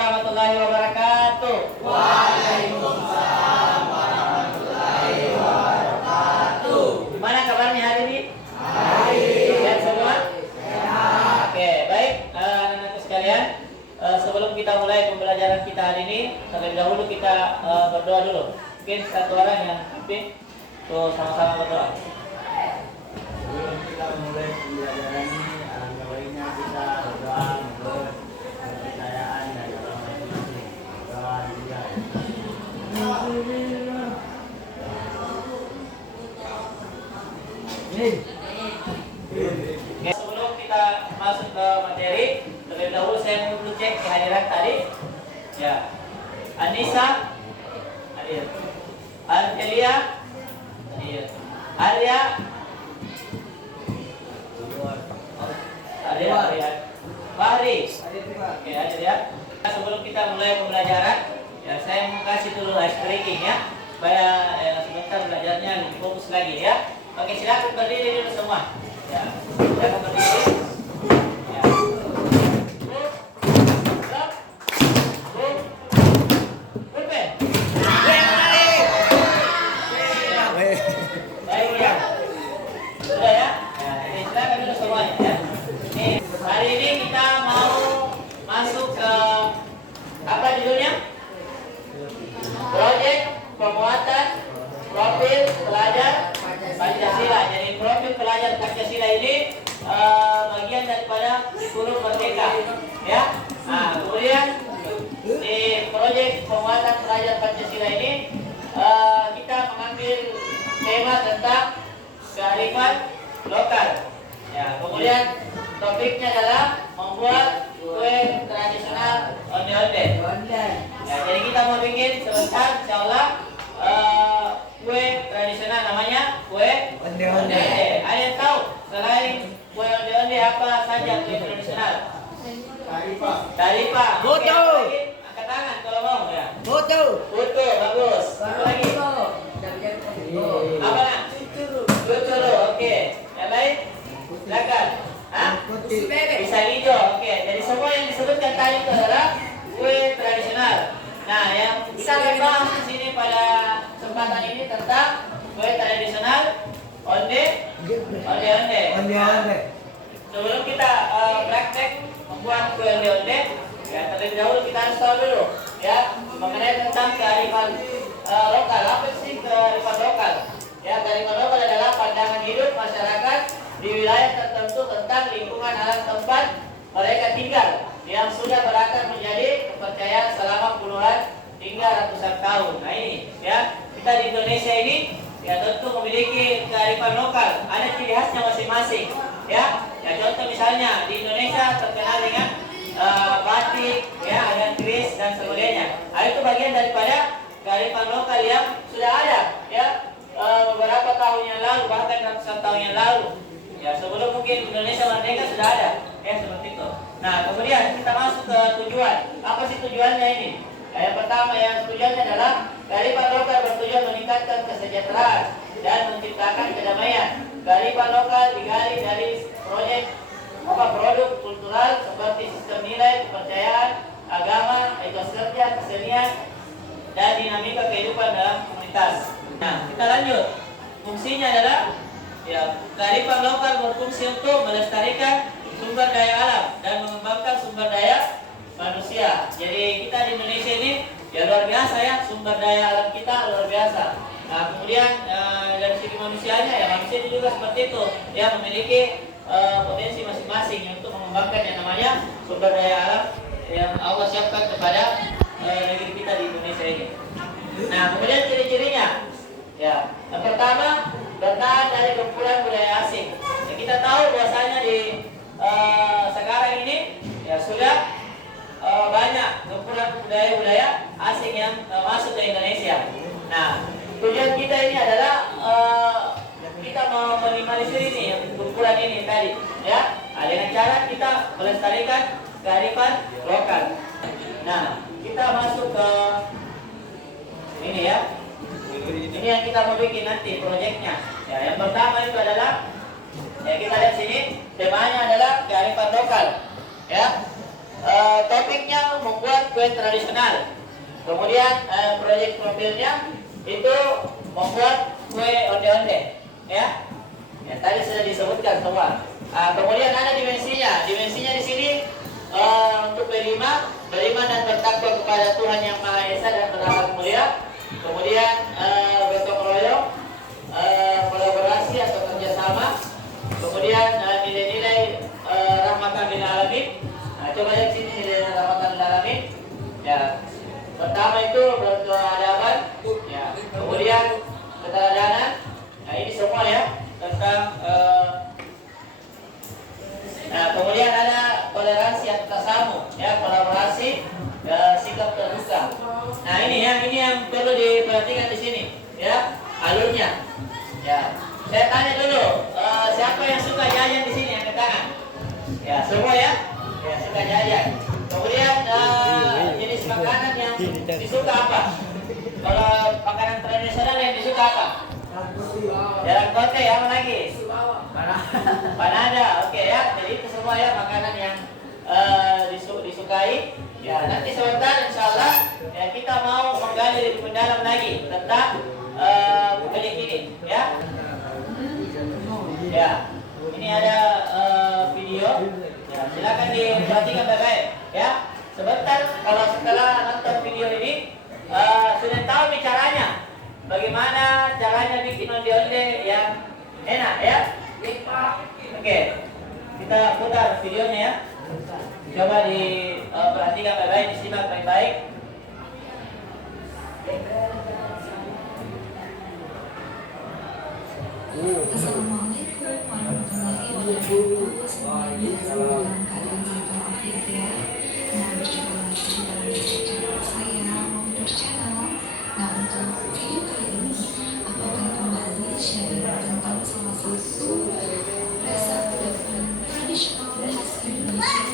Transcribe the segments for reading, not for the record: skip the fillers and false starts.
warahmatullahi wabarakatuh. Waalaikumsalam warahmatullahi wabarakatuh. Gimana kabarnya hari ini? Baik. Sehat semua? Sehat. Oke, baik anak-anak sekalian. Sebelum kita mulai pembelajaran kita hari ini, terlebih dahulu kita berdoa dulu. Mungkin satu orang yang pimpin, tuh sama-sama berdoa. Sebelum kita mulai pembelajaran ini, alangkah baiknya kita berdoa menurut kepercayaan dan agama masing-masing. Berdoa juga. Oke, sebelum kita masuk ke materi, terlebih dahulu saya mau cek kehadiran tadi. Ya, Anissa, hadir. Artelia, hadir. Arya, Arya. Fahri, oke, hadir ya. Sebelum kita mulai pembelajaran, ya saya mau kasih dulu ice breaking ya, supaya sebentar belajarnya lebih fokus lagi ya. Oke, silakan berdiri dulu semua. Ya, silakan berdiri. Ya. Baik ya. Sudah ya. Ini silakan dulu semuanya ya. Hari ini kita mau masuk ke apa judulnya? Proyek penguatan profil pelajar Pancasila. Jadi profil pelajar Pancasila ini bagian daripada kurikulum merdeka, ya. Nah, kemudian di proyek penguatan pelajar Pancasila ini kita mengambil tema tentang kearifan lokal. Ya, kemudian topiknya adalah membuat kue tradisional onde-onde. Ya, jadi kita mau bikin sebentar, insyaallah kue tradisional namanya kue onde-onde. Ada yang tahu selain kue onde-onde apa saja kue tradisional? Taripa. Foto. Oke, angkat tangan kalau mau ya. Foto. Foto, bagus. Apa lagi? Apa nak? Tuturu. Oke. Yang lain? Silakan. Hah? Bisa hijau. Oke. Jadi semua yang disebutkan tadi itu adalah kue tradisional. Nah, yang kita akan bahas di sini pada kesempatan ini tentang kue tradisional onde-onde. Sebelum kita praktek membuat kue onde-onde, ya terlebih dahulu kita harus tahu dulu ya mengenai tentang kearifan lokal. Apa sih kearifan lokal? Ya, kearifan lokal adalah pandangan hidup masyarakat di wilayah tertentu tentang lingkungan alam tempat mereka tinggal yang sudah berakar menjadi kepercayaan selama puluhan hingga ratusan tahun. Nah ini ya, kita di Indonesia ini ya tentu memiliki kearifan lokal, ada ciri khasnya masing-masing ya. Ya contoh misalnya di Indonesia terkenal dengan batik ya, dengan keris dan sebagainya. Nah, itu bagian daripada kearifan lokal yang sudah ada ya beberapa tahun yang lalu, bahkan ratusan tahun yang lalu. Ya, sebelum mungkin Indonesia merdeka sudah ada, ya seperti itu. Nah, kemudian kita masuk ke tujuan. Apa sih tujuannya ini? Nah, yang pertama yang tujuannya adalah kearifan lokal bertujuan meningkatkan kesejahteraan dan menciptakan kedamaian. Kearifan lokal digali dari produk kultural seperti sistem nilai, kepercayaan, agama, etos kerja, kesenian, dan dinamika kehidupan dalam komunitas. Nah, kita lanjut. Fungsinya adalah ya, kearifan lokal berfungsi untuk melestarikan sumber daya alam dan mengembangkan sumber daya manusia. Jadi kita di Indonesia ini ya luar biasa ya, sumber daya alam kita luar biasa. Nah, kemudian dari segi manusianya ya, manusia juga seperti itu ya, memiliki potensi masing-masing untuk mengembangkan yang namanya sumber daya alam yang Allah siapkan kepada negeri kita di Indonesia ini. Nah, kemudian ciri-cirinya ya, yang pertama bertahan dari gempuran budaya asing. Ya, kita tahu bahwasanya di sekarang ini ya sudah banyak gempuran budaya-budaya asing yang masuk ke Indonesia. Nah, tujuan kita ini adalah kita mau minimalisir ini yang gempuran ini tadi, ya. Nah, dengan cara kita melestarikan kearifan lokal. Nah, kita masuk ke ini ya. Ini yang kita mau bikin nanti proyeknya. Ya, yang pertama itu adalah ya kita lihat sini temanya adalah kearifan lokal. Ya. topiknya membuat kue tradisional. Kemudian proyek profilnya itu membuat kue onde-onde, ya. Ya, tadi sudah disebutkan semua. Kemudian ada dimensinya. Dimensinya di sini untuk beriman dan bertakwa kepada Tuhan Yang Maha Esa dan berakhlak mulia. Kemudian gotong royong, kolaborasi atau kerjasama. Kemudian nilai-nilai rahmatan lil alamin. Coba lihat sini nilai rahmatan lil alamin. Ya. Pertama itu berkeadaban, ya. Kemudian keteladanan. Nah, ini semua ya tentang kemudian ada toleransi atau tasamu, ya, kolaborasi, sikap terbuka. Nah, ini yang perlu diperhatikan di sini, ya, alurnya. Ya, saya tanya dulu, siapa yang suka jajan di sini? Angkat tangan. Ya, semua ya, ya suka jajan. Kemudian jenis makanan yang disuka apa? Kalau makanan tradisional yang disuka apa? Jarang kote ya, apa lagi? Panada, oke ya. Jadi itu semua ya makanan yang disukai. Ya, nanti sebentar insyaallah ya kita mau menggali lebih mendalam lagi tentang pelik ini, ya. Ya, ini ada video. Ya, silakan diperhatikan baik-baik, ya. Sebentar kalau setelah nonton video ini sudah tahu nih caranya. Bagaimana caranya bikin onde-onde yang enak, ya? Oke, kita putar videonya ya. Coba diperhatikan baik-baik, disimak baik-baik. Assalamualaikum warahmatullahi wabarakatuh. Semuanya dalam keadaan sehat walafiat ya. Nah, berjumpa lagi dalam channel saya, Momidor Channel. Nah, untuk video kali ini aku akan kembali sharing tentang salah satu resep tradisional khas Indonesia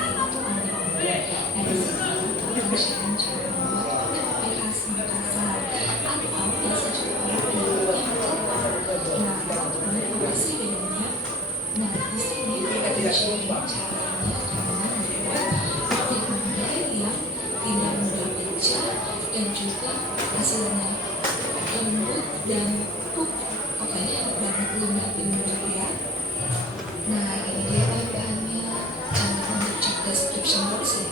yaitu onde-onde. Nah, di sini aku akan sharing cara membuat onde-onde khas Makassar atau biasa juga orang bilang Nah, apa sih bedanya? Nah, di sini kita akan sharing caranya gimana membuat onde-onde yang tidak mudah pecah dan juga hasilnya lembut dan empuk. Pokoknya enak banget, lunak lembut ya. Nah, ini dia bahan-bahannya. Jangan lupa untuk cek description box ya.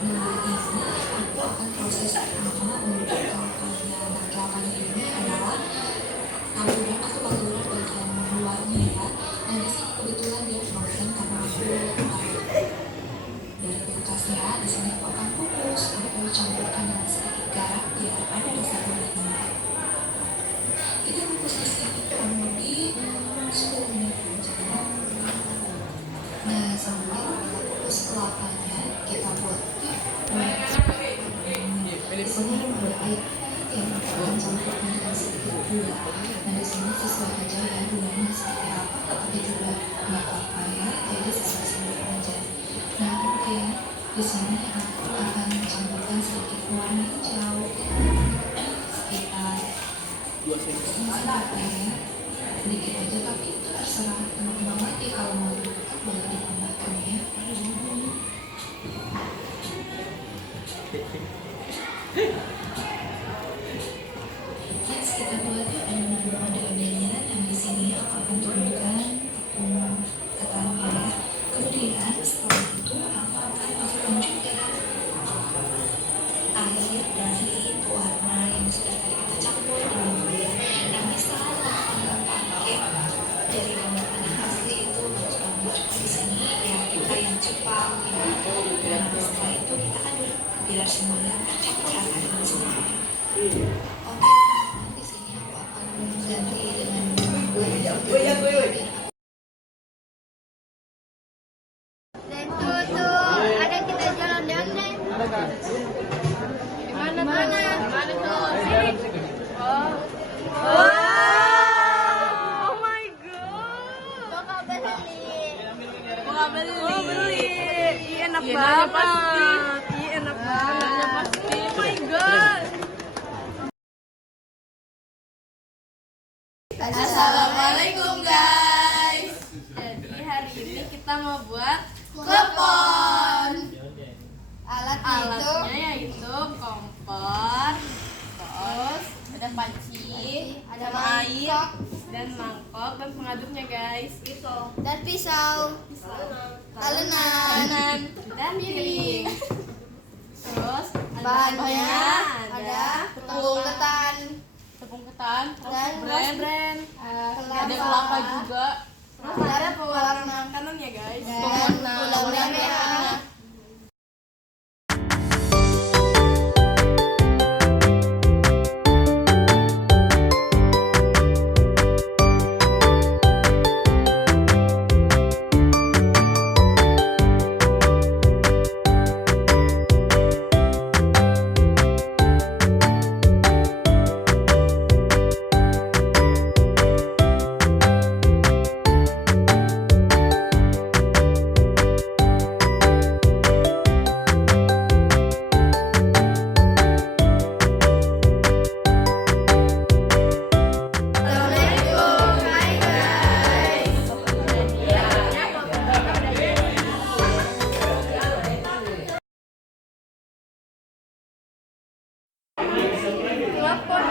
Nah, ini aku akan proses pertama untuk kelapanya. Nah, kelapanya ini adalah campuran atau baluran bagian luarnya ya. Nah, di sini kebetulan dia frozen karena aku dari kulkasnya. Di sini aku akan kukus, aku campurkan dengan sedikit garam biar ada rasa gurihnya. Kita kukus di sini kurang lebih 10 menit aja. Nah, sambil kita kukus kelapanya, kita buat di sini ada air yang kita akan campurkan dengan sedikit gula. Nah, di sini sesuai aja ya gulanya seperti apa, tapi juga nggak apa-apa ya, jadi sesuai selera aja. Nah, kemudian di sini aku akan mencampurkan sedikit warna hijau sekitar 2 cm ya, sedikit aja, tapi itu terserah teman-teman lagi, kalau mau dibuat boleh ditambahkan ya. Next kita buat adonan onde-ondenya. Dan di sini aku akan turunkan tepung ketannya ya. Kemudian setelah itu aku akan masukkan juga air dari warna yang sudah tadi kita campur dengan gula. Nah, misal teman-teman pakai dari bahan asli itu bagus banget. Cuma di sini ya kita yang cepat ya. Dan setelah itu kita aduk biar semuanya rata dengan semua. Oke, di sini aku akan mengganti dengan Dan tuh ada kita jalan dan mana tuh sini. Oh my god. Mau beli. Iya, enak banget. Iya, enak banget. Oh my god. Alatnya yaitu kompor, terus ada panci, ada sama air, mangkok, dan mangkok dan pengaduknya guys. dan pisau, talenan, Dan piring. Terus ada bahannya bahannya ada tepung ketan, tepung ketan, dan brand, ada kelapa juga. Terus ada pewarna makanannya guys. dan gula merah. Assalamualaikum, hai guys. Telepon